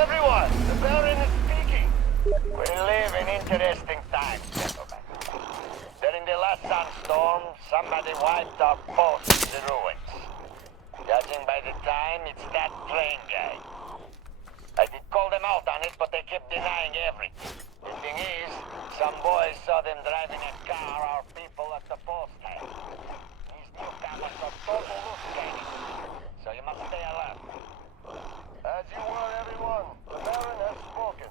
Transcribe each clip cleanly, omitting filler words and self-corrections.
everyone! The Baron is speaking! We live in interesting times, gentlemen. During the last sandstorm, somebody wiped our post to the ruins. Judging by the time, it's that train guy. I did call them out on it, but they kept denying everything. The thing is, some boys saw them driving a car our people at the post had. These newcomers are total loose cannons, so you must stay alert. As you were, everyone. The Baron has spoken.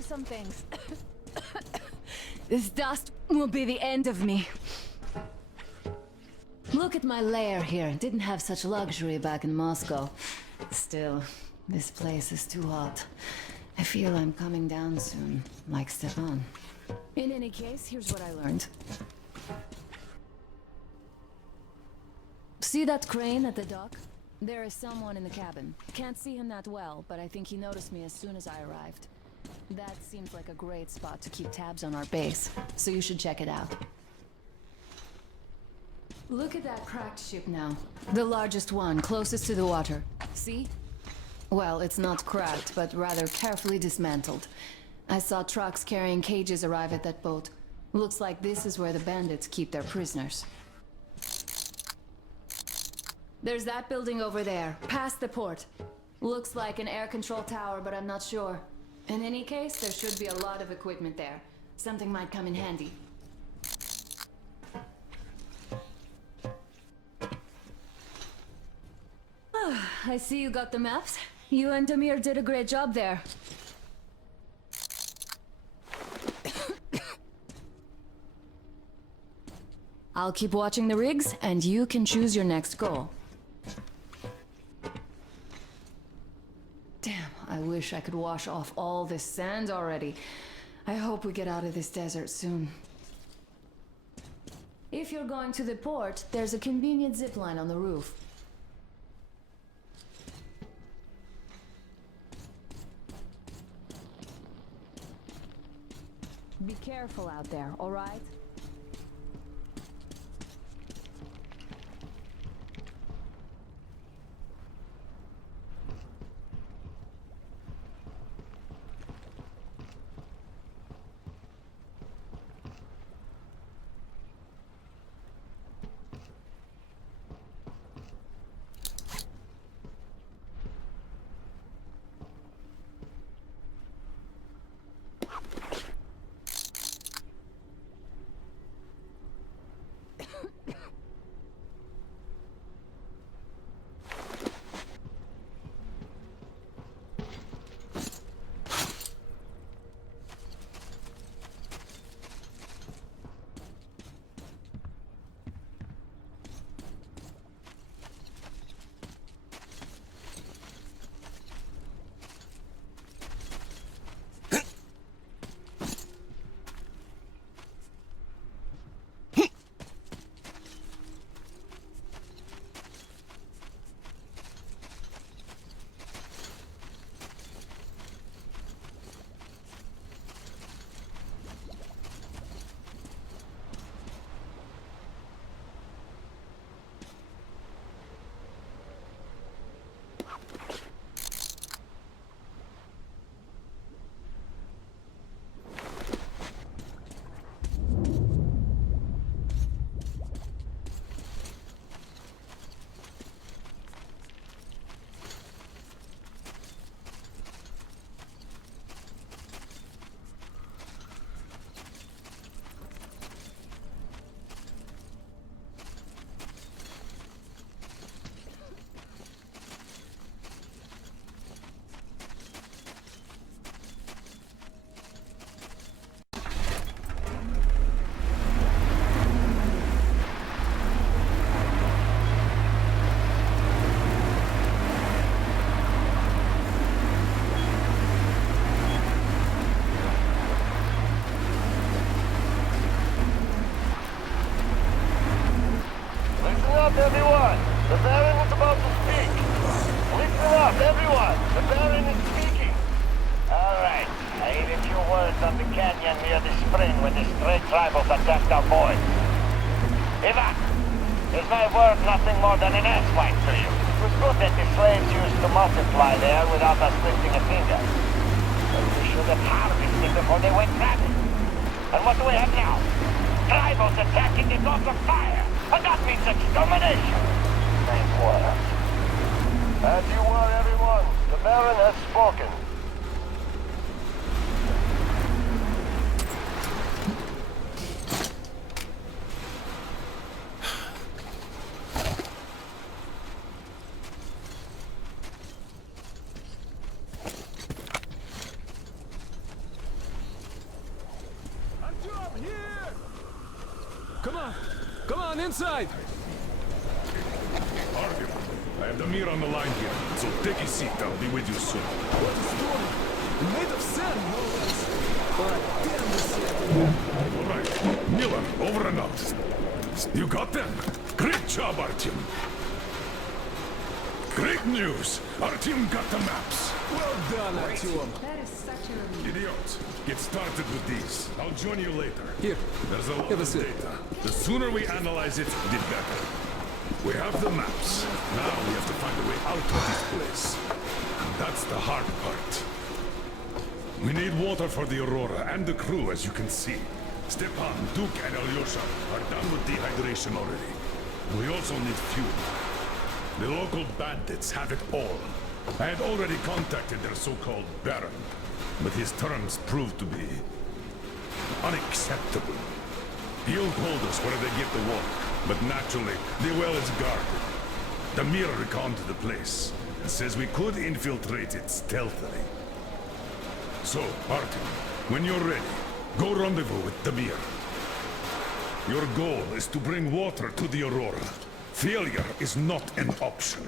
you some things. This dust will be the end of me. Look at my lair here. Didn't have such luxury back in Moscow. Still, this place is too hot. I feel I'm coming down soon, like Stefan. In any case, here's what I learned. See that crane at the dock? There is someone in the cabin. Can't see him that well, but I think he noticed me as soon as I arrived. That seems like a great spot to keep tabs on our base, so you should check it out. Look at that cracked ship now. The largest one, closest to the water. See? Well, it's not cracked, but rather carefully dismantled. I saw trucks carrying cages arrive at that boat. Looks like this is where the bandits keep their prisoners. There's that building over there, past the port. Looks like an air control tower, but I'm not sure. In any case, there should be a lot of equipment there. Something might come in handy. I see you got the maps. You and Damir did a great job there. I'll keep watching the rigs, and you can choose your next goal. Damn, I wish I could wash off all this sand already. I hope we get out of this desert soon. If you're going to the port, there's a convenient zipline on the roof. Be careful out there, all right? Everyone, the Baron is about to speak. Listen up, everyone. The Baron is speaking. All right. I heard a few words on the canyon near the spring when the stray tribals attacked our boys. Ivan, is my word nothing more than an asswipe to you? It was good that the slaves used to multiply there without us lifting a finger. But we should have harvested before they went rapid. And what do we have now? Tribals attacking the gods of fire. And that means extermination. Thank God. As you were, everyone. The Baron has spoken. inside! Artyom, I have the mirror on the line here, so take a seat. I'll be with you soon. What a storm! Made of sand, no less. But damn this sand. All right, Miller, over and out. You got them? Great job, Artyom. Great news! Artyom got the maps. Well done, Artyom. That is such a relief. Idiots, get started with these. I'll join you later. Here. There's a lot Give of us it. data. The sooner we analyze it, the better. We have the maps. Now we have to find a way out of this place. And that's the hard part. We need water for the Aurora and the crew, as you can see. Stepan, Duke, and Alyosha are done with dehydration already. We also need fuel. The local bandits have it all. I had already contacted their so-called Baron, but his terms proved to be unacceptable. He'll told us where they get the water, but naturally, the well is guarded. The mirror reconned the place and says we could infiltrate it stealthily. So, Artyom, when you're ready, go rendezvous with Damir. Your goal is to bring water to the Aurora. Failure is not an option.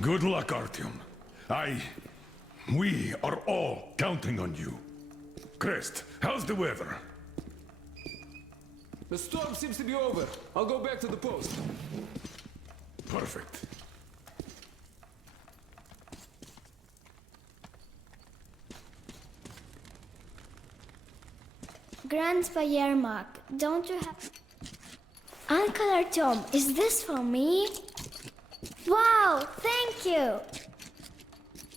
Good luck, Artyom. We are all counting on you. Crest, how's the weather? The storm seems to be over. I'll go back to the post. Perfect. Grandpa Yermak, don't you have... Uncle Artyom, is this for me? Wow, thank you!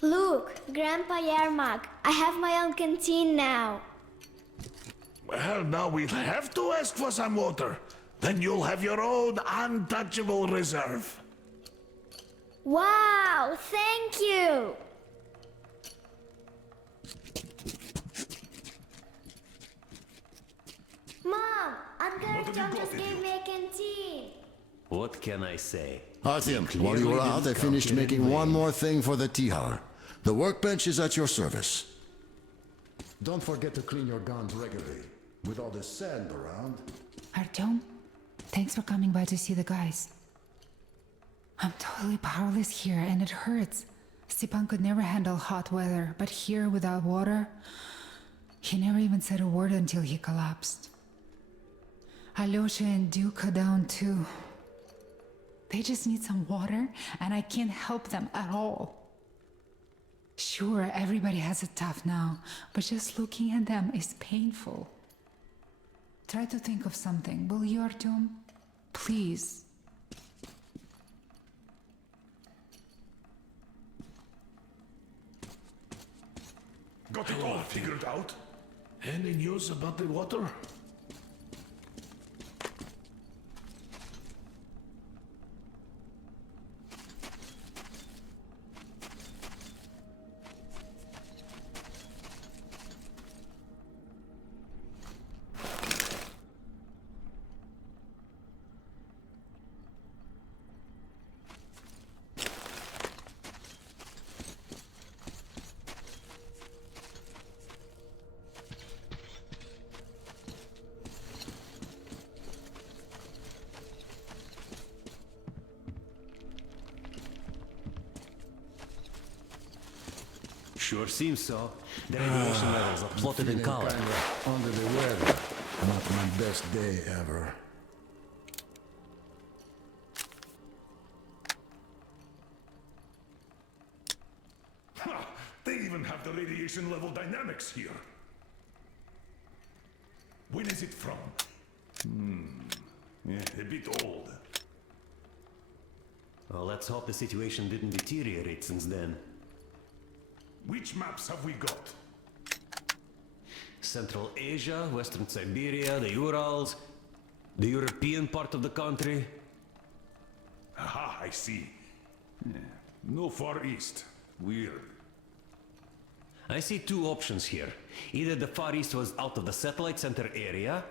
Look, Grandpa Yermak, I have my own canteen now. Well, now we'll have to ask for some water. Then you'll have your own untouchable reserve. Wow, thank you! Mom, Uncle What have you Artyom got just in gave you? me a canteen. What can I say? Artyom, while you were out, I finished making one more thing for the Tihar. The workbench is at your service. Don't forget to clean your guns regularly. With all this sand around... Artyom, thanks for coming by to see the guys. I'm totally powerless here, and it hurts. Stepan could never handle hot weather, but here without water, he never even said a word until he collapsed. Alyosha and Duke are down too. They just need some water, and I can't help them at all. Sure, everybody has it tough now, but just looking at them is painful. Try to think of something, will you, Artyom? Please. Got it all figured out? Any news about the water? Sure seems so. The radiation levels are plotted in color. Kinda under the weather. Not my best day ever. Ha! They even have the radiation level dynamics here. When is it from? A bit old. Well, let's hope the situation didn't deteriorate since then. Which maps have we got? Central Asia, Western Siberia, the Urals, the European part of the country. Aha, I see. No Far East. Weird. I see two options here. Either the Far East was out of the satellite center area,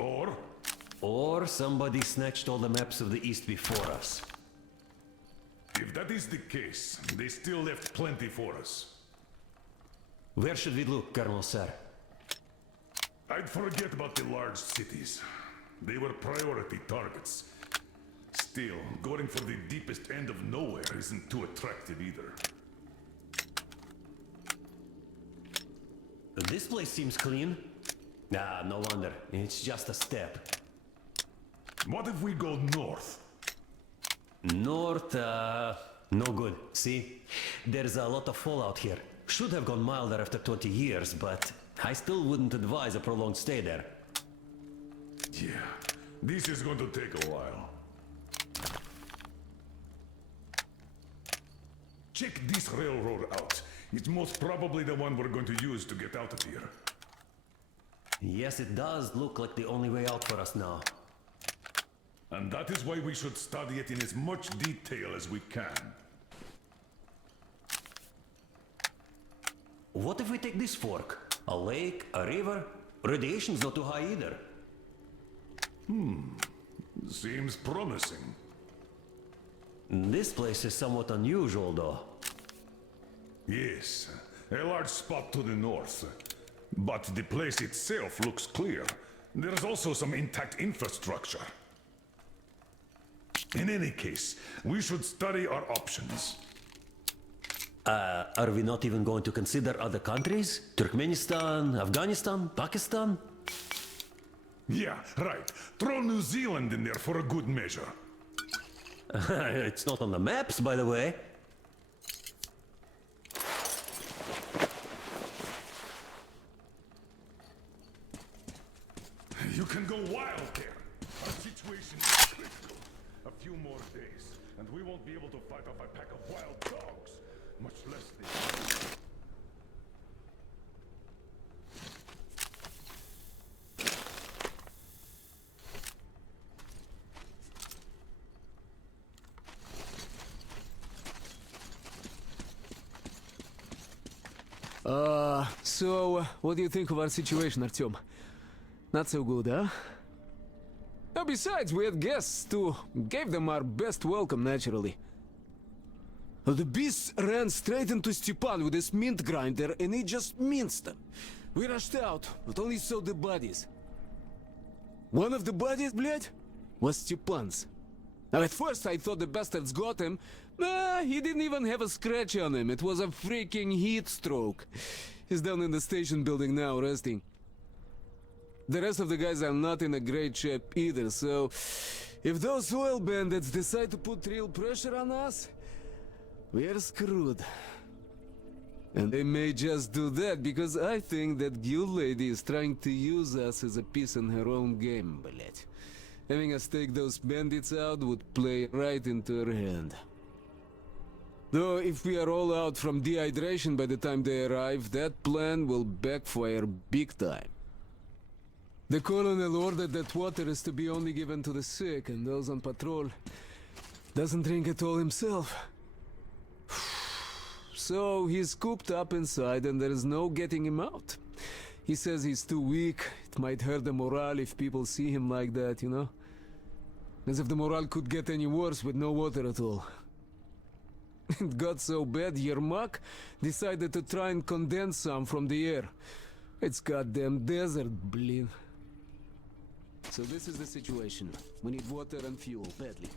or somebody snatched all the maps of the East before us. If that is the case, they still left plenty for us. Where should we look, Colonel Sir? I'd forget about the large cities. They were priority targets. Still, going for the deepest end of nowhere isn't too attractive either. This place seems clean. Ah, no wonder. It's just a step. What if we go north? North, no good. See? There's a lot of fallout here. Should have gone milder after 20 years, but I still wouldn't advise a prolonged stay there. Yeah, this is going to take a while. Check this railroad out. It's most probably the one we're going to use to get out of here. Yes, it does look like the only way out for us now. And that is why we should study it in as much detail as we can. What if we take this fork? A lake, a river? Radiation's not too high either. Seems promising. This place is somewhat unusual, though. Yes, a large spot to the north. But the place itself looks clear. There's also some intact infrastructure. In any case, we should study our options. Are we not even going to consider other countries? Turkmenistan, Afghanistan, Pakistan? Yeah, right. Throw New Zealand in there for a good measure. It's not on the maps, by the way. You can go wild there. Our situation is critical. A few more days, and we won't be able to fight off a pack of wild dogs, much less the... So, what do you think of our situation, Artyom? Not so good, huh? Besides, we had guests, too. Gave them our best welcome, naturally. The beasts ran straight into Stepan with his mint grinder, and he just minced them. We rushed out, but only saw the bodies. One of the bodies, blядь, was Stepan's. Now, at first I thought the bastards got him. Nah, he didn't even have a scratch on him. It was a freaking heat stroke. He's down in the station building now, resting. The rest of the guys are not in a great shape either, so... if those oil bandits decide to put real pressure on us, we are screwed. And they may just do that because I think that guild lady is trying to use us as a piece in her own game, блять. Having us take those bandits out would play right into her hand. Though if we are all out from dehydration by the time they arrive, that plan will backfire big time. The colonel ordered that water is to be only given to the sick, and those on patrol doesn't drink it all himself. So he's cooped up inside and there is no getting him out. He says he's too weak, it might hurt the morale if people see him like that, you know? As if the morale could get any worse with no water at all. It got so bad, Yermak decided to try and condense some from the air. It's goddamn desert, blin. So this is the situation. We need water and fuel, badly.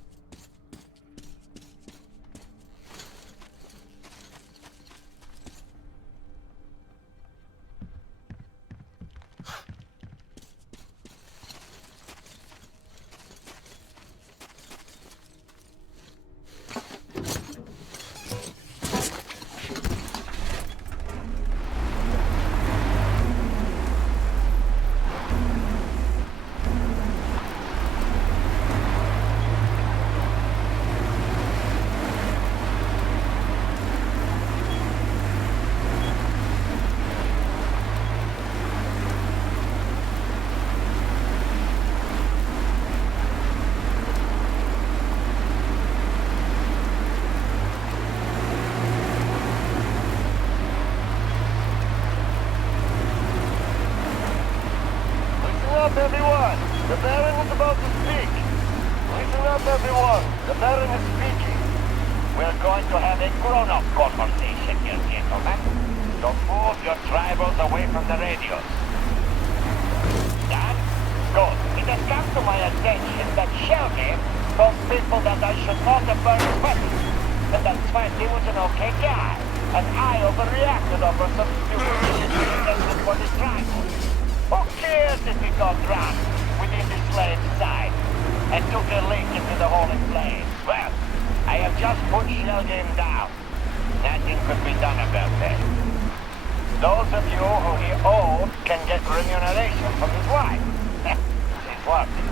Everyone, the Baron is about to speak. Listen up, everyone. The Baron is speaking. We're going to have a grown-up conversation here, gentlemen. So move your tribals away from the radios. Done? Good. It has come to my attention that Shelby told people that I should not have burned weapons, and that Swanky was an okay guy, and I overreacted over some stupid misinterpretation for this tribal. Who cares if he got drunk within the slave side and took a leak into the holy flame? Well, I have just put Shelby down. Nothing could be done about that. Those of you who he owed can get remuneration from his wife. She's working.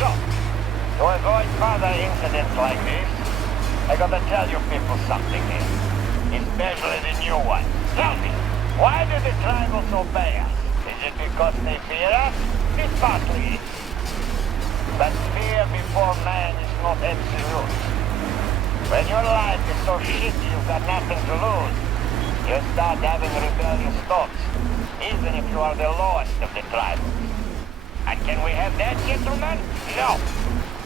So, to avoid further incidents like this, I gotta tell you people something here. Especially the new one. Tell me, why do the tribals obey us? Is it because they fear us? It partly is. But fear before man is not absolute. When your life is so shitty you've got nothing to lose, you start having rebellious thoughts, even if you are the lowest of the tribals. And can we have that, gentlemen? No.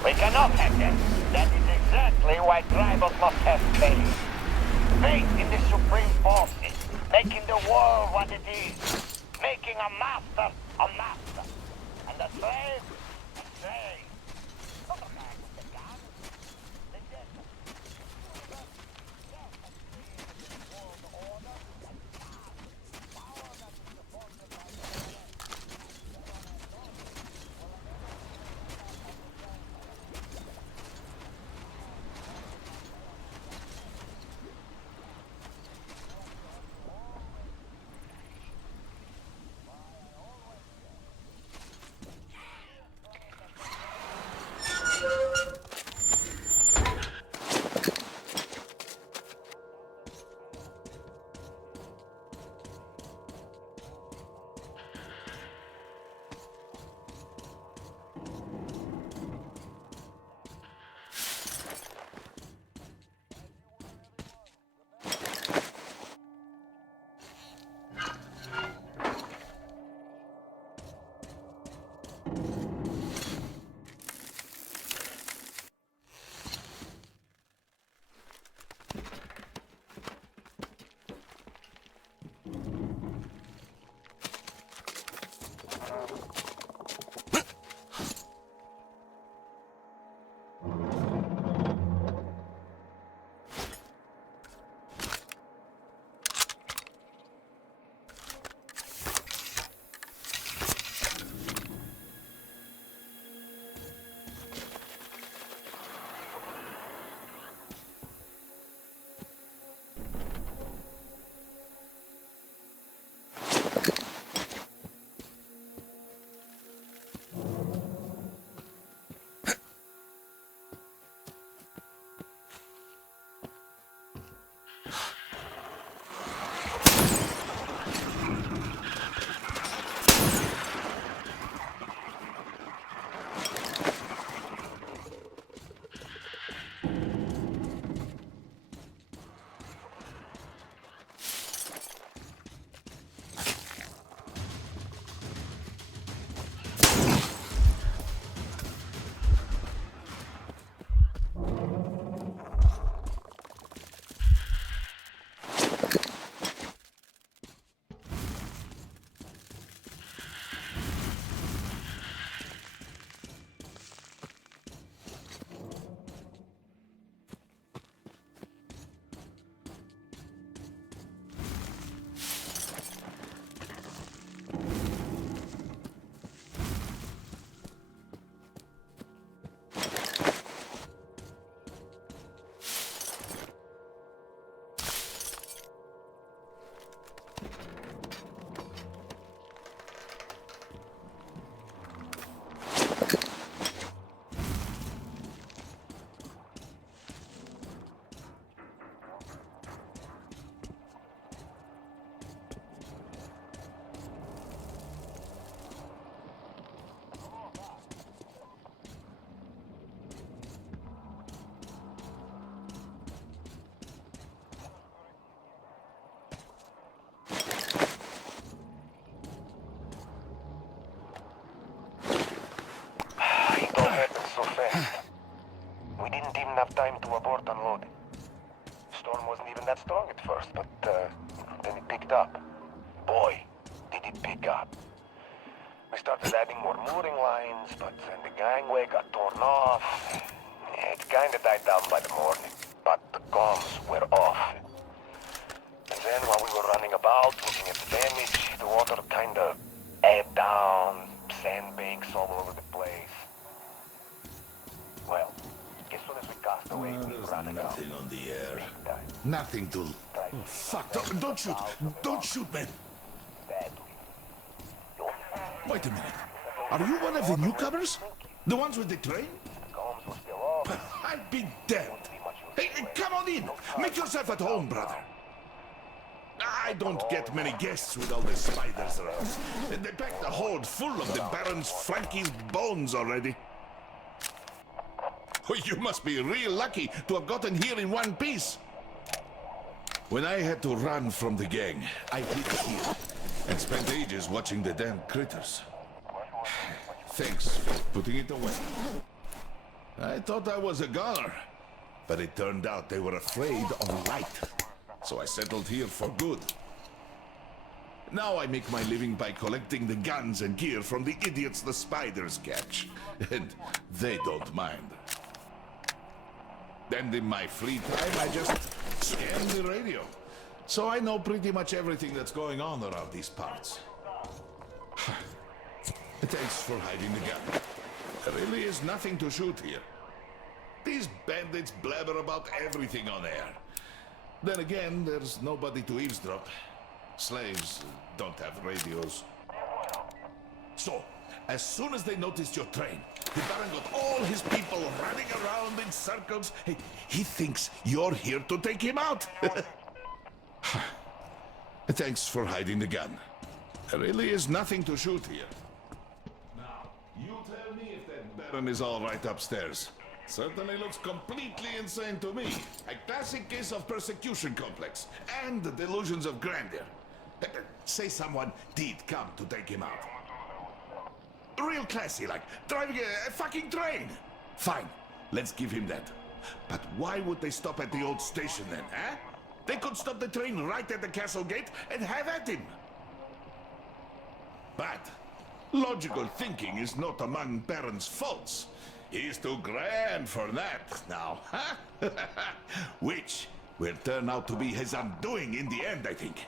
We cannot have that. That is exactly why tribals must have faith. Faith in the supreme forces, making the world what it is. Making a master a master. And a slave a slave. Not a man with the gun. The desert. World order and power that is supported by the enough time to abort unloading. Storm wasn't even that strong at first, but then it picked up. Boy, did it pick up. We started adding more torn off. It kinda died down by the morning, but the comms were off. And then while we were running about, looking at the damage, the water kinda ebbed down, sandbanks all over the place. Well, as soon as we cast away, we There's ran it out. nothing on the air. Big time. Nothing to... Oh, fuck, don't shoot! Don't shoot, man! Badly. Wait a minute. Are you one of the newcomers? The ones with the train? Comms were still off. I'd be damned. Hey, come on in. Make yourself at home, brother. I don't get many guests with all the spiders around. They packed the hold full of the Baron's Frankie's bones already. Oh, you must be real lucky to have gotten here in one piece. When I had to run from the gang, I hid here and spent ages watching the damn critters. Thanks for putting it away. I thought I was a goner, but it turned out they were afraid of light. So I settled here for good. Now I make my living by collecting the guns and gear from the idiots the spiders catch. And they don't mind. And in my free time, I just scan the radio. So I know pretty much everything that's going on around these parts. Thanks for hiding the gun. There really is nothing to shoot here. These bandits blabber about everything on air. Then again, there's nobody to eavesdrop. Slaves don't have radios. So, as soon as they noticed your train, the Baron got all his people running around in circles. He thinks you're here to take him out. Thanks for hiding the gun. There really is nothing to shoot here. Now, you tell me if that Baron is all right upstairs. Certainly looks completely insane to me. A classic case of persecution complex and the delusions of grandeur. Say someone did come to take him out. Real classy, like driving a fucking train. Fine, let's give him that. But why would they stop at the old station then, eh? They could stop the train right at the castle gate and have at him. But logical thinking is not among Baron's faults. He's too grand for that now, huh? Which will turn out to be his undoing in the end, I think.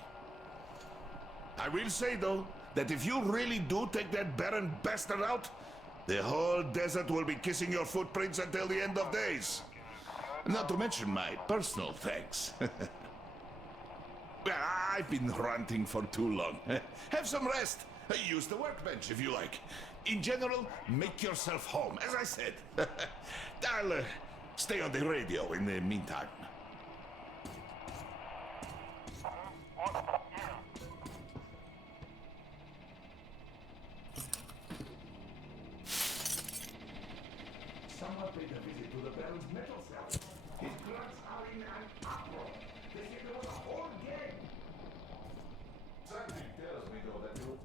I will say, though, that if you really do take that Baron bastard out, the whole desert will be kissing your footprints until the end of days. Not to mention my personal thanks. I've been ranting for too long. Have some rest. Use the workbench if you like. In general, make yourself home, as I said. I'll stay on the radio in the meantime. Someone paid a visit to the Baron's metal cell. His clerks are in an uproar. They say there was a whole gang. Something tells me, though, that you